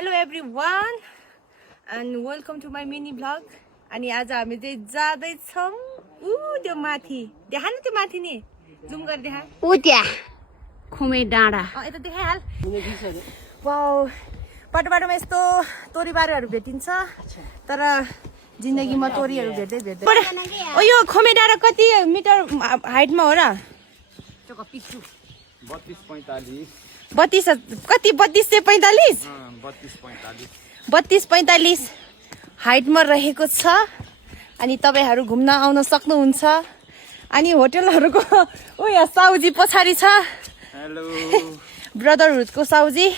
Hello everyone and welcome to my mini vlog. अनि आज हामी चाहिँ जाँदै छौं त्यो माथि देखा न त्यो माथि नि जुम गरी देखा उ त्यहाँ खुमे डाँडा यता देखाइहाल वाउ बाटोमा यस्तो तोरीबारीहरू भेटिन्छ तर जिन्दगीमा तोरीहरू भेट्दै ओ यो खुमे डाँडा कति मिटर हाइटमा हो र 32 कति 32 से 45 32 45 हाइटमा रहेको छ अनि तपाईहरु घुम्न आउन सक्नुहुन्छ अनि होटलहरुको ओ यहाँ साउजी पछाडी छ हेलो ब्रदरहुडको साउजी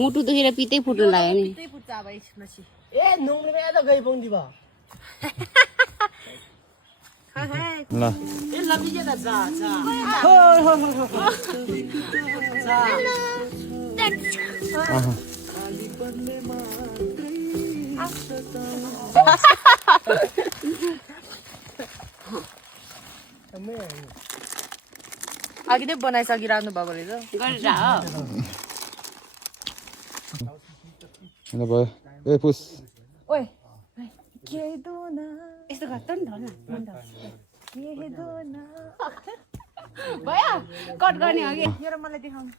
मुटु दुखेर पितै फुट्न लाग्यो नि पितै फुट्छ अब एकछिनपछि ए नोंले में तो गई पौंदी बा ल ए लगी जे जा हो हो हो अघि नै बनाइसकिराख्नु भएको रहेछ गरेर हो हैन भयो ए पुस ओइ के दोना यस्तो गर्छ नि धन के दोना भयो कट गर्ने हो कि यो र मलाई देखाउनु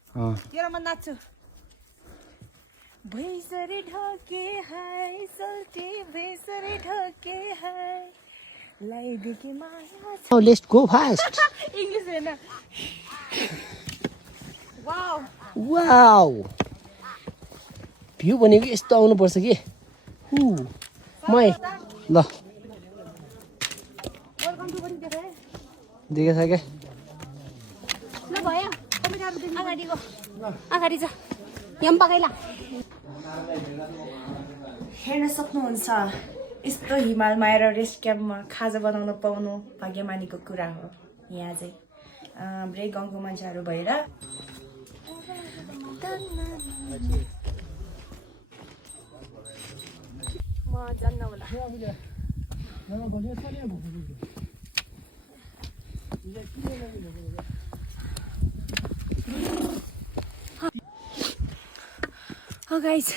यो र म नाच्छु भैसरी ढके हाय सल्टी भैसरी ढके हाय लाइदिके माया Oh, let's go fast. English हैन वाउ Wow. भ्यू भनेको यस्तो आउनु पर्छ के मै ल वेलकम टु पनि देखाए देखे छ के ल भयो अगाडि गो अगाडि जा यम पकाइला हेर्न सक्नुहुन्छ यस्तो हिमालमा आएर रेस्ट क्याम्पमा खाजा बनाउन पाउनु भाग्यमानीको कुरा हो यहाँ चाहिँ हाम्रै गाउँको मान्छेहरू भएर म जान्न होला हो गाइस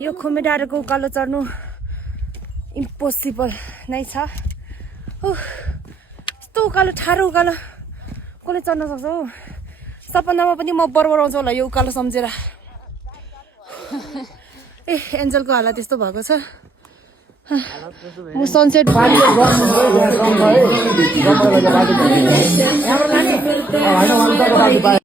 यो खुमे डाँडाको उकालो चढ्नु इम्पोसिबल नै छ यस्तो उकालो ठाडो उकालो कसले चढ्न सक्छ हौ सपनामा पनि म बरोबर आउँछु होला यो उकालो सम्झेर ए एन्जलको हालत यस्तो भएको छ म सनसेट